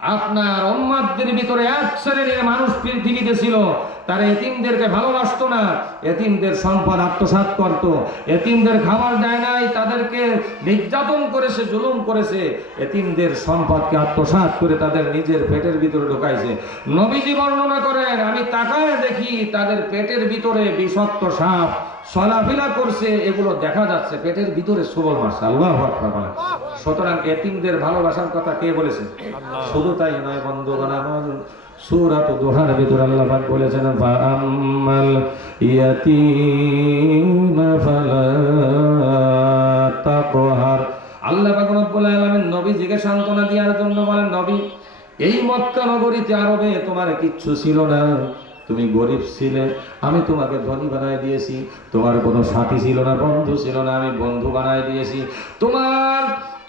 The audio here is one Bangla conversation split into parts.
আপনার উম্মতদের ভিতরে এক শ্রেণীর মানুষ পৃথিবীতে ছিল, তারা এতিমদেরকে ভালোবাসতো না, এতিমদের সম্পদ আত্মসাৎ করত, এতিমদের খাবার দেয় নাই, তাদেরকে নির্যাতন করেছে, জুলুম করেছে, এতিমদের সম্পদকে আত্মসাৎ করে তাদের নিজের পেটের ভিতরে ঢুকাইছে। নবীজি বর্ণনা করেন, আমি তাকায় দেখি তাদের পেটের ভিতরে বিষাক্ত সাপ চলাফেরা করছে, এগুলো দেখা যাচ্ছে পেটের ভিতরে। সুবল মাশাআল্লাহ। সুতরাং এতিমদের ভালোবাসার কথা কে বলেছে? শুধু তাই নয় বন্ধুগণ, আমার সূরা দুহার ভিতরে আল্লাহ পাক বলেছেন, ফাআম্মাল ইয়াতীমা ফালা তাকহার। আল্লাহ পাক রব্বুল আলামিন নবীজিকে সান্ত্বনা দেওয়ার জন্য বলেন, নবী, এই মক্কা নগরীতে আরবে তোমার কিচ্ছু ছিল না, তুমি গরিব ছিলে, আমি তোমাকে ধনী বানায় দিয়েছি। তোমার কোনো সাথী ছিল না, বন্ধু ছিল না, আমি বন্ধু বানায় দিয়েছি।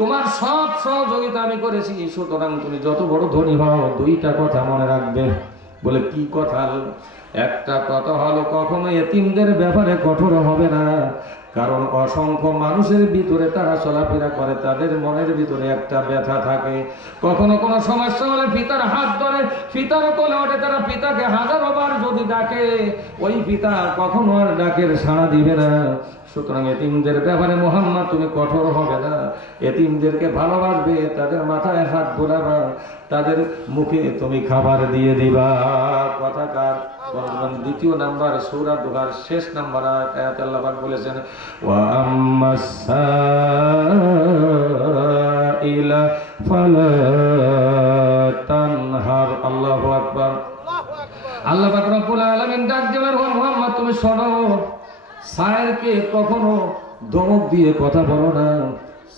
তোমার সব সহযোগিতা আমি করেছি। সুতরাং তুমি যত বড় ধনী হও, দুইটা কথা মনে রাখবে। বলে কি কথা? একটা কথা হলো, কখনো এতিমদের ব্যাপারে কঠোর হবে না, কারণ অসংখ্য মানুষের ভিতরে তারা চলাফেরা করে, তাদের মনের ভিতরে একটা ব্যথা থাকে। কখনো কোনো সমস্যা হলে পিতার হাত ধরে, পিতার কোলে ওঠে, তারা পিতাকে হাজারো বার যদি ডাকে, ওই পিতা কখনো আর ডাকের সাড়া দিবে না। সুতরাং এতিমদের ব্যাপারে মুহাম্মদ তুমি কঠোর হবে না, এতিমদেরকে ভালোবাসবে, তাদের মাথায় হাত বোলাবা, তাদের মুখে তুমি খাবার দিয়ে দিবা। কথাকার দ্বিতীয় নাম্বার সূরা দুহার শেষ নাম্বার আয়াত আল্লাহ পাক বলেছেন, ওয়া আম্মাস সাইলা ফালা তানহার। আল্লাহু আকবার। আল্লাহ পাক রব্বুল আলামিন ডাক দেবেন, ও মুহাম্মদ তুমি শোনো, সায়েরকে কখনো ধমক দিয়ে কথা বলো না,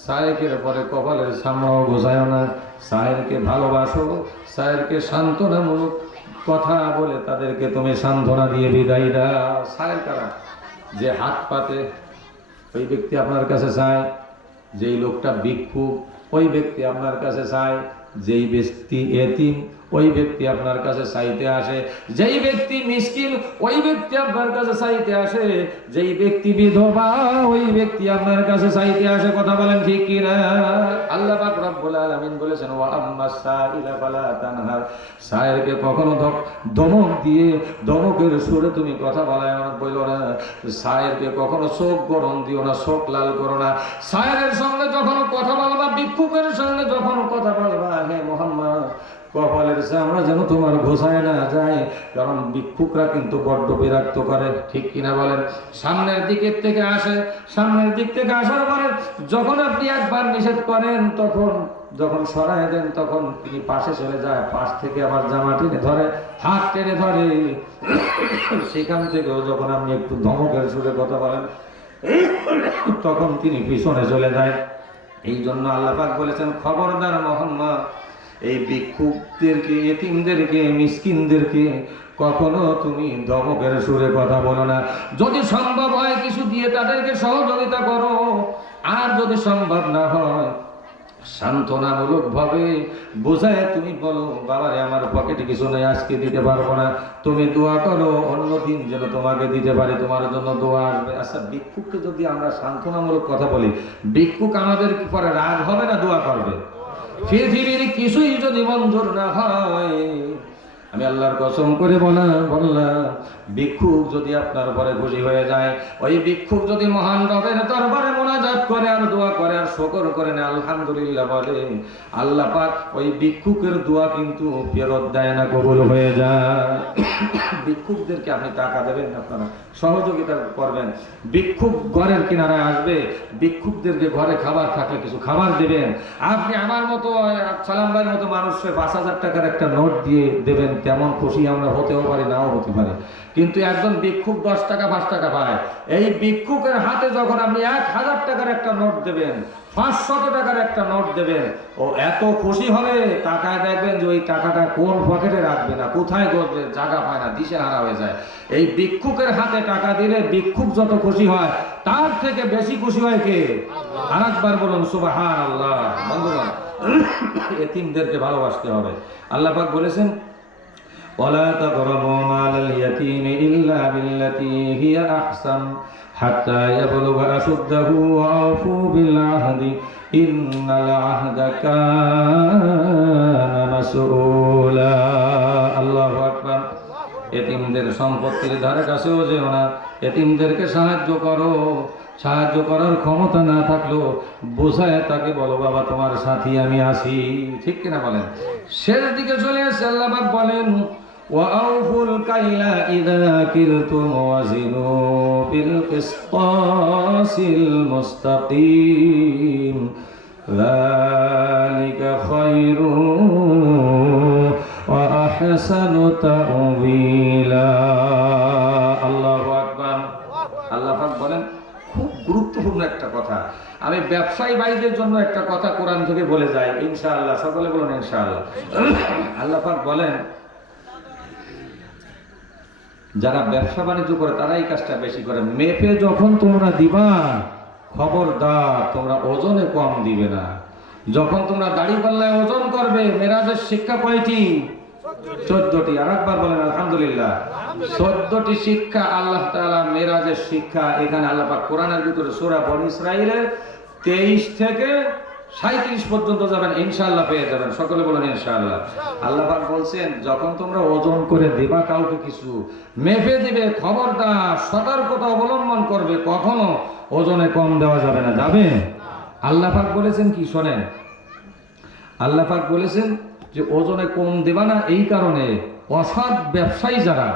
সায়েকের পরে কপালের সামনেও গোছায় না, সায়েরকে ভালোবাসো, সায়েরকে সান্ত্বনামূলক কথা বলে তাদেরকে তুমি সান্ত্বনা দিয়ে বিদায় দাও। সায়ের কারা? যে হাত পাতে ওই ব্যক্তি আপনার কাছে চায়, যেই লোকটা ভিক্ষুক ওই ব্যক্তি আপনার কাছে চায়, যেই ব্যক্তি এতিম ওই ব্যক্তি আপনার কাছে চাইতে আসে, যেই ব্যক্তি মিসকিন ওই ব্যক্তি আপনার কাছে চাইতে আসে, যেই ব্যক্তি বিধবা ওই ব্যক্তি আপনার কাছে চাইতে আসে। কথা বলেন ঠিক কি না? আল্লাহ পাক রব্বুল আলামিন বলেছেন, ওয়া আম্মাস সাইলা ফালা তানহার। সায়েরকে কখনো ধমক দিয়ে ধমকের সুরে তুমি কথা বলো না, সায়েরকে কখনো চোখ গরম দিও না, চোখ লাল করো না। সায়েরের সঙ্গে যখন কথা বলবা, ভিক্ষুকের সঙ্গে যখন কথা বলবা, হে মুহাম্মদ, কপালের চামড়া যেন তোমার ঘোষায় না যায়, কারণ ভিক্ষুকরা কিন্তু বড্ড বিরক্ত করে। ঠিক কিনা বলেন? সামনের দিকের থেকে আসে, সামনের দিক থেকে আসার পরে যখন আপনি একবার নিষেধ করেন, তখন যখন সরায় দেন, তখন তিনি পাশে চলে যায়, পাশ থেকে আবার জামা টেনে ধরে, হাত টেনে ধরে। সেখান থেকেও যখন আপনি একটু ধমকের সুরে কথা বলেন, তখন তিনি পিছনে চলে যায়। এই জন্য আল্লাহ পাক বলেছেন, খবরদার মুহাম্মদ, এই ভিক্ষুকদেরকে, এতিমদেরকে, মিসকিনদেরকে কখনো তুমি ধমকের সুরে কথা বলো না। যদি সম্ভব হয় কিছু দিয়ে তাদেরকে সহযোগিতা করো, আর যদি সম্ভব না হয় সান্ত্বনামূলক ভাবে বোঝায় তুমি বলো, বাবারে আমার পকেটে কিছু নেই, আজকে দিতে পারবো না, তুমি দোয়া করো অন্যদিন যেন তোমাকে দিতে পারে, তোমার জন্য দোয়া আসবে। আচ্ছা, ভিক্ষুককে যদি আমরা সান্ত্বনামূলক কথা বলি, ভিক্ষুক আমাদের পরে রাগ হবে না দোয়া করবে? পৃথিবীর কিছুই যদি মঞ্জুর না হয়, আমি আল্লাহর কসম করে বললাম, ভিক্ষুক যদি আপনার পরে খুশি হয়ে যায়, ওই ভিক্ষুক যদি মহান রবের দরবারে মোনাজাত করে আর দোয়া করে আর শুকর করে না, আলহামদুলিল্লাহ বলে, আল্লাহ পাক ওই ভিক্ষুকের দোয়া কিন্তু ফেরত দেয় না, কবুল হয়ে যায়। ভিক্ষুকদেরকে আপনি টাকা দেবেন, আপনারা সহযোগিতা করবেন, ভিক্ষুক ঘরের কিনারায় আসবে, ভিক্ষুকদেরকে ঘরে খাবার থাকলে কিছু খাবার দেবেন। আপনি আমার মতো সালাম ভাইয়ের মতো মানুষকে 5,000 টাকার একটা নোট দিয়ে দেবেন, তেমন খুশি আমরা হতেও পারি, নাও হতে পারে। কিন্তু একজন ভিক্ষুক 10 টাকা 5 টাকা পায়, এই ভিক্ষুকের হাতে যখন আপনি 1,000 টাকার একটা নোট দেবেন, 500 টাকার একটা নোট দেবেন, ও এত খুশি হবে, টাকায় দেখবেন যে ওই টাকাটা কোন পকেটে রাখবে না, কোথায় গজবে, জায়গা পায় না, দিশেহারা হয়ে যায়। এই ভিক্ষুকের হাতে টাকা দিলে ভিক্ষুক যত খুশি হয়, তার থেকে বেশি খুশি হয় কে? আরেকবার বলুন সুবহানাল্লাহ। বন্ধুগণ, এতিমদেরকে ভালোবাসতে হবে। আল্লাহ পাক বলেছেন, ولا تقربوا مال اليتيم إلا بالتي هي أحسن حتى يبلغ أشده وأوفوا بالعهد إن العهد كان مسؤولا الله أكبر এতিমদের সম্পত্তির ধারে কাছেও যেও না এতিমদেরকে সাহায্য করো সাহায্য করার ক্ষমতা না থাকলেও বোঝায় তাকে বলো বাবা তোমার সাথী আমি আসি ঠিক কিনা বলেন শেষ দিকে চলে আসে আল্লাহ পাক বলেন وأوفوا الكيل إذا كلتم وزنوا بالقسطاس المستقيم ذلك خير وأحسن تأويلا الله أكبر আল্লাহ পাক বলেন খুব গুরুত্বপূর্ণ একটা কথা আমি ব্যবসায়ী ভাইদের জন্য একটা কথা কোরআন থেকে বলে যাই ইনশাআল্লাহ সকলে বলুন ইনশাআল্লাহ আল্লাহ পাক বলেন যারা ব্যবসা বাণিজ্য করে তারা এই কাজটা বেশি করে মেপে যখন তোমরা দিবা খবরদার তোমরা ওজনে কম দিবে না যখন তোমরা দাড়ি পাল্লায় ওজন করবে মেরাজের শিক্ষা কয়টি 14টি আরেকবার বলেন আলহামদুলিল্লাহ 14টি শিক্ষা আল্লাহ তাআলা মেরাজের শিক্ষা এখানে আল্লাহ পাক কোরআনের ভিতরে সূরা বনী ইসরাঈলের 23 থেকে 37 পর্যন্ত যাবেন ইনশাআল্লাহ পেয়ে যাবেন সকলে বলেন ইনশাআল্লাহ আল্লাহ পাক বলছেন যখন তোমরা ওজন করে দিবা কাউকে কিছু মেপে দিবে খবরদার সতর্কতা অবলম্বন করবে কখনো ওজনে কম দেওয়া যাবে না যাবে আল্লাহ পাক বলেছেন কি শোনেন আল্লাহ পাক বলেছেন যে ওজনে কম দেবা না এই কারণে অসৎ ব্যবসায়ী যারা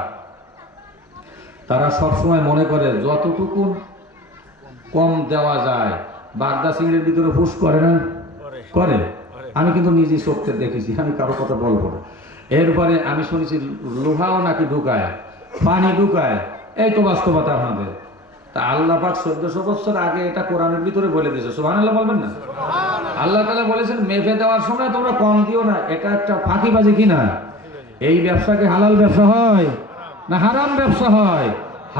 তারা সব সময় মনে করে যতটুকু কম দেওয়া যায় বাগদা চিংড়ির ভিতরে ফুস করে না করে আমি কিন্তু নিজে চোখে দেখেছি আমি কারো কথা বলবো না এরপরে আমি শুনেছি লোহাও নাকি ঢুকায় পানি ঢুকায় এই তো বাস্তবতা আমাদের তা আল্লাহ পাক 1400 বছর আগে এটা কোরআনের ভিতরে বলে দিয়েছে সুবহানাল্লাহ বলবেন না আল্লাহ তাআলা বলেছেন মেপে দেওয়ার সময় তোমরা কম দিও না এটা একটা ফাঁকিবাজি কিনা এই ব্যবসাকে হালাল ব্যবসা হয় না হারাম ব্যবসা হয়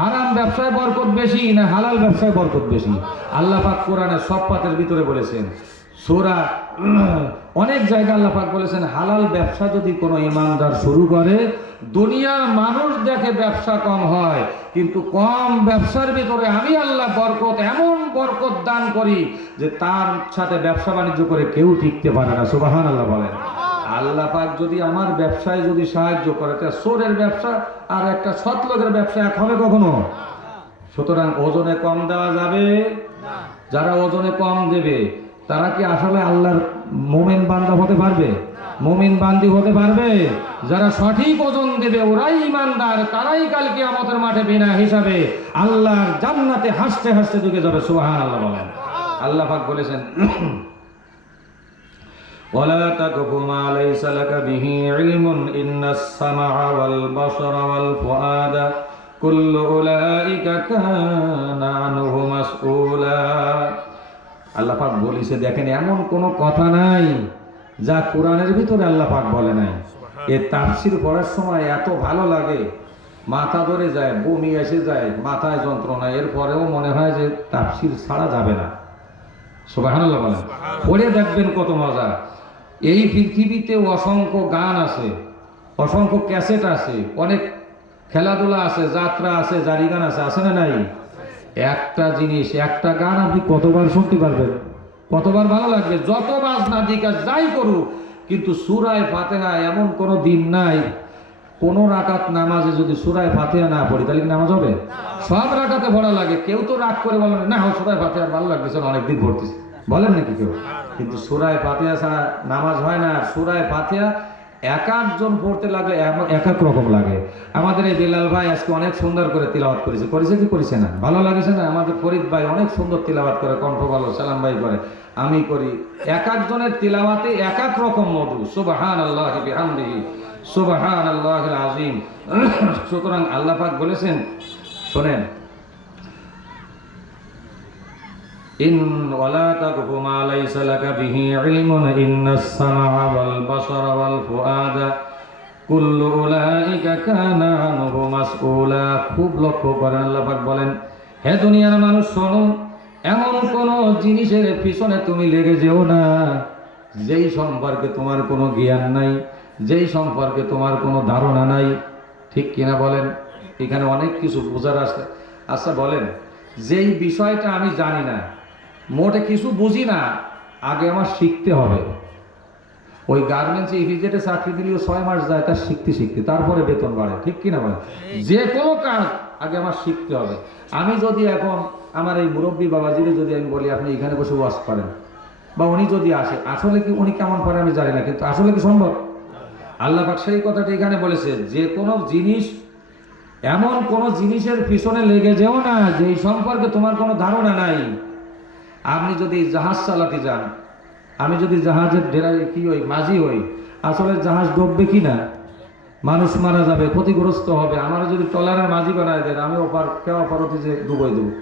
হারাম ব্যবসায় বরকত বেশি না হালাল ব্যবসায় বরকত বেশি আল্লাহ পাক কোরআনের সব পাতের ভিতরে বলেছেন সূরা অনেক জায়গায় আল্লাহ পাক বলেছেন হালাল ব্যবসা যদি কোনো ইমানদার শুরু করে দুনিয়ার মানুষ দেখে ব্যবসা কম হয় কিন্তু কম ব্যবসার ভিতরে আমি আল্লাহ বরকত এমন বরকত দান করি যে তার সাথে ব্যবসা বাণিজ্য করে কেউ টিকতে পারে না সুবহানাল্লাহ বলেন আল্লাহ পাক যদি আমার ব্যবসায় যদি সাহায্য করে তা চোরের ব্যবসা আর একটা সৎ লোকের ব্যবসা এক হবে কখনো সুতরাং ওজনে কম দেওয়া যাবে না যারা ওজনে কম দেবে তারা কি আসলে আল্লাহর মুমিন বান্দা হতে পারবে মুমিন বান্দি হতে পারবে যারা সঠিক ওজন দেবে ওরাই ঈমানদার তারাই কাল কিয়ামতের মাঠে বিনা হিসাবে আল্লাহর জান্নাতে হাসতে হাসতে ঢুকে যাবে সুবহানাল্লাহ বলেন আল্লাহ পাক বলেছেন ولا تقف ما ليس لك به علم إن السمع والبصر والفؤاد كل أولئك كان عنه مسؤولا আল্লাহ পাক বলেছে দেখেন এমন কোনো কথা নাই যা কোরআনের ভিতরে আল্লাহ পাক বলে নাই এই তাফসীর পড়ার সময় এত ভালো লাগে মাথা ধরে যায় বমি এসে যায় মাথায় যন্ত্রণা এরপরেও মনে হয় যে তাফসীর ছাড়া যাবে না সুবহানাল্লাহ বলেন পড়ে দেখবেন কত মজা এই পৃথিবীতে অসংখ্য গান আছে অসংখ্য ক্যাসেট আছে অনেক খেলাধুলা আছে যাত্রা আছে জারি গান আছে আছে না নাই একটা জিনিস একটা গান আপনি কতবার শুনতে পারবেন কতবার ভালো লাগবে যত বাজনা দিকা যাই করুক কিন্তু সূরায়ে ফাতিহা এমন কোনো দিন নাই কোন রাকাত নামাজে যদি সূরায়ে ফাতিহা না পড়ি তাহলে কি নামাজ হবে সব রাকাতে পড়া লাগে কেউ তো রাগ করে বলেন না সূরায়ে ফাতিহা ভালো লাগতেছে অনেকদিন পড়তেছি বলেন নাকি কেউ কিন্তু সূরায়ে ফাতিহা ছাড়া নামাজ হয় না সূরায়ে ফাতিহা এক একজন পড়তে লাগলে এক এক রকম লাগে আমাদের এই বেলাল ভাই আজকে অনেক সুন্দর করে তিলাওয়াত করেছে কি করেছে না ভালো লাগেছে না আমাদের ফরিদ ভাই অনেক সুন্দর তিলাওয়াত করে কণ্ঠ ভালো সালাম ভাই করে আমি করি এক একজনের তিলাওয়াতে এক এক রকম মধু সুবহানাল্লাহি বিহামদিহি সুবহানাল্লাহিল আযীম সুতরাং আল্লাহ পাক বলেছেন শুনেন ইন ওয়ালা তাকফু মা লাইসা লাকা বিহি ইলমুন ইন্নাস সামআ ওয়াল বাসারা ওয়াল ফুআদা কুল্লু উলাইকা কানা আনহু মাসউলা খুব লক্ষ্য করেন আল্লাহ পাক বলেন হে দুনিয়ার মানুষ শোনো এমন কোন জিনিসের পিছনে তুমি লেগে যেও না যেই সম্পর্কে তোমার কোনো জ্ঞান নাই যেই সম্পর্কে তোমার কোনো ধারণা নাই, ঠিক কিনা বলেন? এখানে অনেক কিছু বোঝার আছে। আচ্ছা বলেন, যেই বিষয়টা আমি জানি না, মোটে কিছু বুঝি না, আগে আমার শিখতে হবে। ওই গার্মেন্টসে ইপিজেডে চাকরি দিলেও 6 মাস যায় তার শিখতে শিখতে, তারপরে বেতন বাড়ে, ঠিক কিনা বলেন? যে কোনো কাজ আগে আমার শিখতে হবে। আমি যদি এখন আমার এই মুরব্বী বাবাজিরে যদি আমি বলি আপনি এখানে বসে ওয়াজ করেন, বা উনি যদি আসে, আসলে কি উনি কেমন পারে আমি জানি না, কিন্তু আসলে কি সম্ভব? আল্লাহ পাক সেই কথাটা এখানে বলেছে, যে কোনো জিনিস, এমন কোন জিনিসের পিছনে লেগে যেও না যেই সম্পর্কে তোমার কোনো ধারণা নাই। আপনি যদি জাহাজ চালাতে যান, আমি যদি জাহাজের কি হই, মাঝি হই, আসলে জাহাজ ডুববে কি না, মানুষ মারা যাবে, ক্ষতিগ্রস্ত হবে, আমার যদি ট্রলারের মাঝি বানায় দেন, আমি ওপার কেউ অপারতি যে ডুবাই দেবো।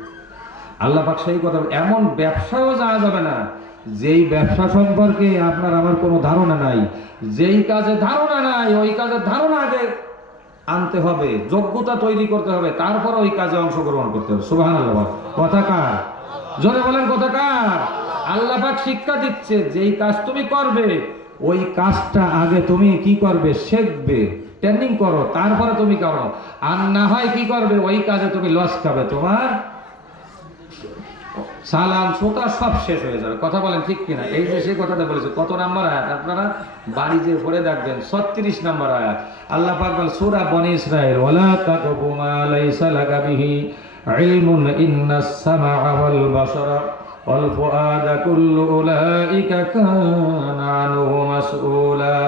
আল্লাহ পাক সেই কথা, এমন ব্যবসাও যাওয়া যাবে না যেই ব্যবসা সম্পর্কে আপনার আমার কোনো ধারণা নাই। যেই কাজে ধারণা নাই ওই কাজের ধারণা আগে আনতে হবে, যোগ্যতা তৈরি করতে হবে, তারপর ওই কাজে অংশগ্রহণ করতে হবে। সুবহানাল্লাহ। কথা কার? জোরে বলেন কথা কার? আল্লাহ পাক শিক্ষা দিচ্ছে, যেই কাজ তুমি করবে ওই কাজটা আগে তুমি কি করবে, শিখবে, ট্রেনিং করো, তারপরে তুমি করো। আর না হয় কি করবে, ওই কাজে তুমি লস খাবে, তোমার সালাম সোতা সব শেষ হয়ে যাবে। কথা বলেন ঠিক কিনা? এই যে সেই কথাটা বলেছে, কত নাম্বার আয়াত আপনারা বাড়ি যে পড়ে দেখবেন, 36 নম্বর আয়াত। আল্লাহ পাক বলেন সূরা বনী ইসরাঈল, ওয়ালা তাকফু মা লাইসা লাকা বিহি ইলমুন ইন্নাস সামাআ ওয়াল বাসারা ওয়াল ফুআদা কুল্লু উলাইকা কানা আনহু মাসউলা।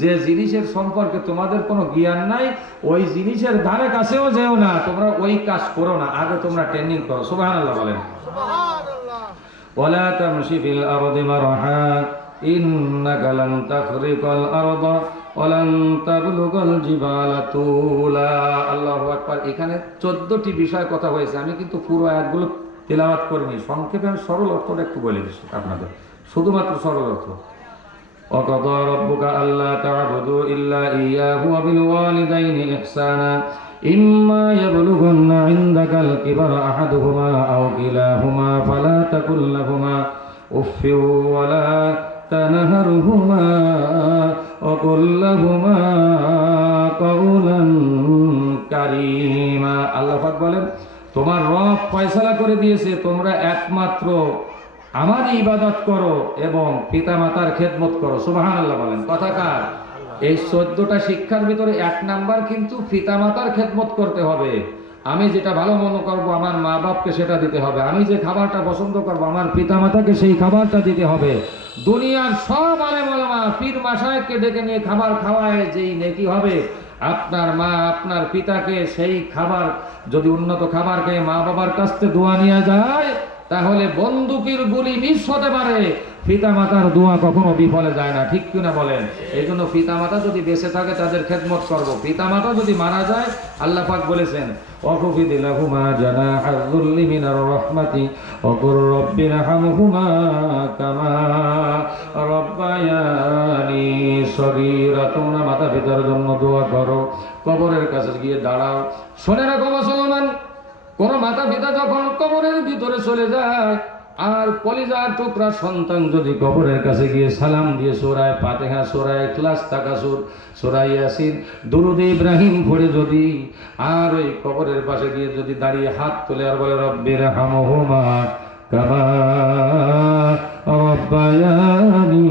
যে জিনিসের সম্পর্কে তোমাদের কোনো জ্ঞান নাই, ওই জিনিসের ধারে কাছেও যেও না, তোমরা ওই কাজ করো না, আগে তোমরা ট্রেনিং করো। সুবহানাল্লাহ বলেন। ওয়ালা তামশি ফিল আরদি মারহা ইন্নাকা লান তাখরিকাল আরদা ওয়া লান তাবলুগাল জিবালা তুলা। আল্লাহু আকবার। এখানে 14টি বিষয় কথা হয়েছে, আমি কিন্তু পুরো আয়াতগুলো তেলাওয়াত করিনি, সংক্ষেপে আমি সরল অর্থটা একটু বলে দিচ্ছি আপনাদের, শুধুমাত্র সরল অর্থ। وقضى ربك ألا تعبدوا إلا إياه وبالوالدين إحسانا إما يبلغن عندك الكبر أحدهما أو كلاهما فلا تقل لهما أف ولا تنهرهما وقل لهما قولا كريما। আল্লাহ পাক বলেন, তোমার রব ফয়সালা করে দিয়েছে তোমরা একমাত্র আমার ইবাদত করো এবং পিতামাতার খেদমত করো। সুবহানাল্লাহ বলেন। কথা কার? এই 14টা শিক্ষার ভিতরে 1 নাম্বার কিন্তু পিতামাতার খেদমত করতে হবে। আমি যেটা ভালো মনে করবো আমার মা বাপকে সেটা দিতে হবে, আমি যে খাবারটা পছন্দ করবো আমার পিতামাতাকে সেই খাবারটা দিতে হবে। দুনিয়ার সব আলেম ওলামা পীর মাশায়েখকে ডেকে নিয়ে খাবার খাওয়ায় যেই নেকি হবে, আপনার মা আপনার পিতাকে সেই খাবার, যদি উন্নত খাবার খেয়ে মা বাবার কাছ থেকে দোয়া নিয়ে যায়, তাহলে বন্দুকের গুলি মিস হতে পারে, পিতামাতার দোয়া কখনো বিফলে যায় না, ঠিক কিনা বলেন? এই জন্য পিতামাতা যদি বেঁচে থাকে তাদের খেদমত করব, পিতামাতা যদি মারা যায় আল্লাহ পাক বলেছেন ওয়াকুফিদ লাহুমা জানাহায যুল্লি মিনার রাহমাতি ওয়া কুর রাব্বিরহামহুমা কামা রাব্বায়ানি সগীরা। তোমরা মাতা পিতার জন্য দোয়া করো, কবরের কাছে গিয়ে দাঁড়াও। শুনে রাখো মুসলমান, কোন মাতা পিতা যখন কবরের ভিতরে চলে যায় আর কলিজার টুকরা সন্তান যদি কবরের কাছে গিয়ে সালাম দিয়ে সূরা ফাতিহা, সূরা ইখলাস, তাকাসুর, সূরা ইয়াসিন, দুরূদ ইব্রাহিম পড়ে যদি আর ওই কবরের পাশে গিয়ে যদি দাঁড়িয়ে হাত তুলে আর বলে রব্বিরহামহুমা কামা রাব্বায়ানি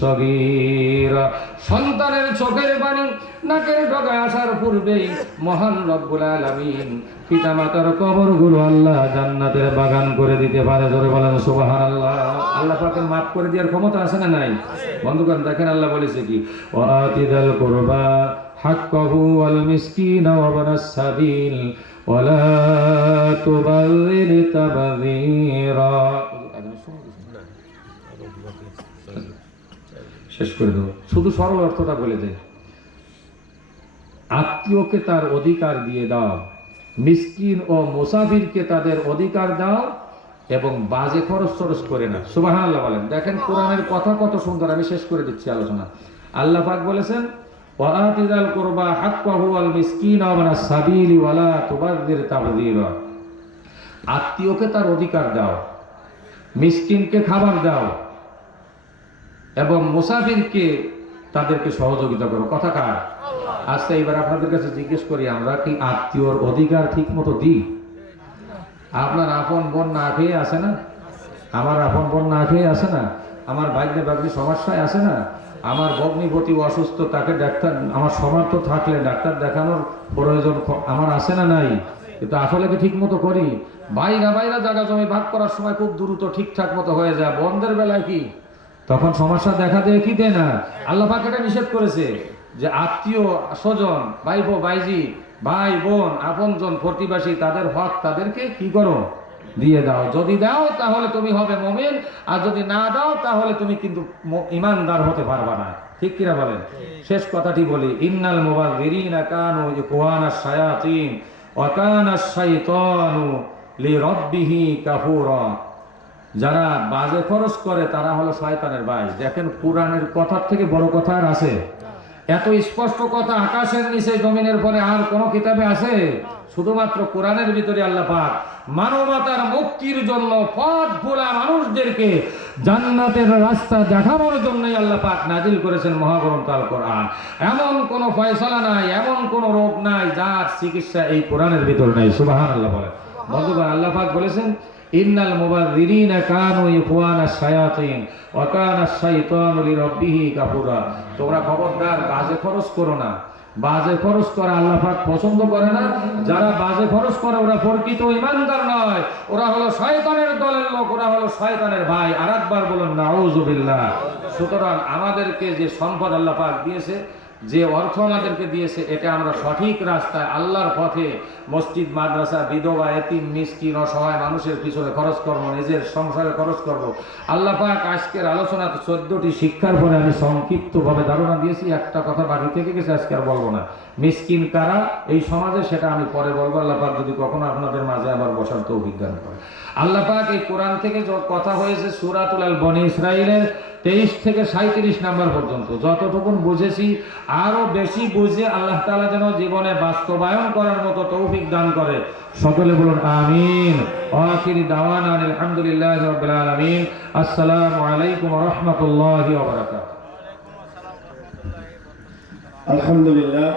সগীরা, সন্তানের চোখের পানি নাকের ডগায় আসার পূর্বেই মহান রব্বুল আলামিন পিতামাতার কবরগুলো আল্লাহ জান্নাতের বাগান করে দিতে পারে। ধরে বলেন সুবহানাল্লাহ। আল্লাহ পাকের মাফ করে দেওয়ার ক্ষমতা আছে না নাই? বন্ধুগণ দেখেন আল্লাহ বলেছে কি, ওয়া আতিদাল কুরবা হাক্কাহু ওয়াল মিসকিনা ওয়া ইবনাস সাবিল ওয়া লা তুবাযির তাবযীরা। শেষ করে দেব, শুধু সরল অর্থটা বলে দেয়। আত্মীয়কে তার অধিকার দিয়ে দাও, মিসকিন ও মুসাফিরকে তাদের অধিকার দাও এবং বাজে খরচ টরচ করে না। সুবহানাল্লাহ বলেন। দেখেন কোরআনের কথা কত সুন্দর, আমি শেষ করে দিচ্ছি আলোচনা। আল্লাহ পাক বলেছেন ওয়া আতিদাল কুরবা হাক্কাহু ওয়াল মিসকিনা ওয়া ইবনাস সাবিলি ওয়া লা তুবাযির তাবযীরা। আত্মীয়কে তার অধিকার দাও, মিসকিনকে খাবার দাও এবং মুসাফিরকে তাদেরকে সহযোগিতা করো। কথা কার? আচ্ছা, এবার আপনাদের কাছে জিজ্ঞেস করি, আমরা কি আত্মীয়র অধিকার ঠিক মতো দিই? আপনার আপন বোন না খেয়ে আসে না? আমার আপন বোন না খেয়ে আসে না? আমার ভাগ্নে ভাগ্নি সমস্যায় আসে না? আমার ভগ্নিপতি অসুস্থ, তাকে ডাক্তার, আমার সমর্থ থাকলে ডাক্তার দেখানোর প্রয়োজন আমার আসে না নাই? কিন্তু আসলে কি ঠিক মতো করি? বাইরা বাইরা জায়গা জমি ভাগ করার সময় খুব দ্রুত ঠিকঠাক মতো হয়ে যায়, বন্ধের বেলায় কি তখন সমস্যা দেখা দেয় কি দেয় না? আল্লাহ পাক এটা নিষেধ করেছে যে আত্মীয় স্বজন, ভাইপো ভাইজি, ভাই বোন, আপনজন, প্রতিবেশী, তাদের হক তাদেরকে কি করো? দিয়ে দাও। যদি দাও তাহলে তুমি হবে মুমিন, আর যদি না দাও তাহলে তুমি কিন্তু ঈমানদার হতে পারবা না। ঠিক কিনা বলেন? শেষ কথাটি বলি, ইন্নাল মুবাযযিরিনা কানু ইখওয়ানাশ শায়াতিন ওয়া কানাশ শাইতানু লিরাব্বিহি কাফুরা। যারা বাজে খরচ করে তারা হলো শয়তানের ভাই। দেখেন, কোরআনের কথার থেকে বড় কথা আর আছে? এত স্পষ্ট কথা আকাশের নিচে জমিনের পরে আর কোন কিতাবে আছে? শুধুমাত্র কোরআনের ভিতরে আল্লাহ পাক মানবতার মুক্তির জন্য, পথ ভোলা মানুষদেরকে জান্নাতের রাস্তা দেখানোর জন্যই আল্লাহ পাক নাজিল করেছেন মহাগ্রন্থ আল কোরআন। এমন কোন ফয়সালা নাই, এমন কোন রোগ নাই যার চিকিৎসা এই কোরআনের ভিতরে নাই। সুবহানাল্লাহ বলেন। বন্ধুগণ, আল্লাহ পাক বলেছেন, ইন্নাল মুবাযযিরিনা কানু ইখওয়ানাশ শায়াতিন ওয়া কানাশ শাইতানু লিরাব্বিহি কাফুরা। তোমরা খবরদার বাজে খরচ করো না। বাজে খরচ করা আল্লাহ পাক পছন্দ করে না। যারা বাজে খরচ করে ওরা প্রকৃত ঈমানদার নয়, ওরা হলো শয়তানের দলের লোক, ওরা হলো শয়তানের ভাই। আরেকবার বলুন নাউযুবিল্লাহ। সুতরাং আমাদেরকে যে সম্পদ আল্লাহ পাক দিয়েছে, যে অর্থ আমাদেরকে দিয়েছে, এটা আমরা সঠিক রাস্তায় আল্লাহর পথে মসজিদ, মাদ্রাসা, বিধবা, এতিম, মিসকিন, অসহায় মানুষের পিছনে খরচ করবো, নিজের সংসারে খরচ করব। আল্লাহ পাক আজকের আলোচনা 14টি শিক্ষার পরে আমি সংক্ষিপ্তভাবে ধারণা দিয়েছি। একটা কথা বাকি থেকে গেছে, আজকে আর বলবো না। মিসকিন কারা এই সমাজে সেটা আমি পরে বলবো, আল্লাহ পাক যদি কখনো আপনাদের মাঝে আবার বসার তৌফিক দান করে। আল্লাহ পাক এই কোরআন থেকে কথা হয়েছে সূরাতুল আল বনী ইসরাঈলের 23 থেকে 37 নাম্বার পর্যন্ত। যতটুকু বুঝেছি, আরো বেশি বুঝে আল্লাহ তাআলা যেন জীবনে বাস্তবায়ন করার মতো তৌফিক দান করে। সকলে বলুন আমিন। আখিরি দাওয়ানা আলহামদুলিল্লাহি রাব্বিল আলামিন। আসসালামু আলাইকুম ওয়া রাহমাতুল্লাহি ওয়া বারাকাতুহু। আলহামদুলিল্লাহ।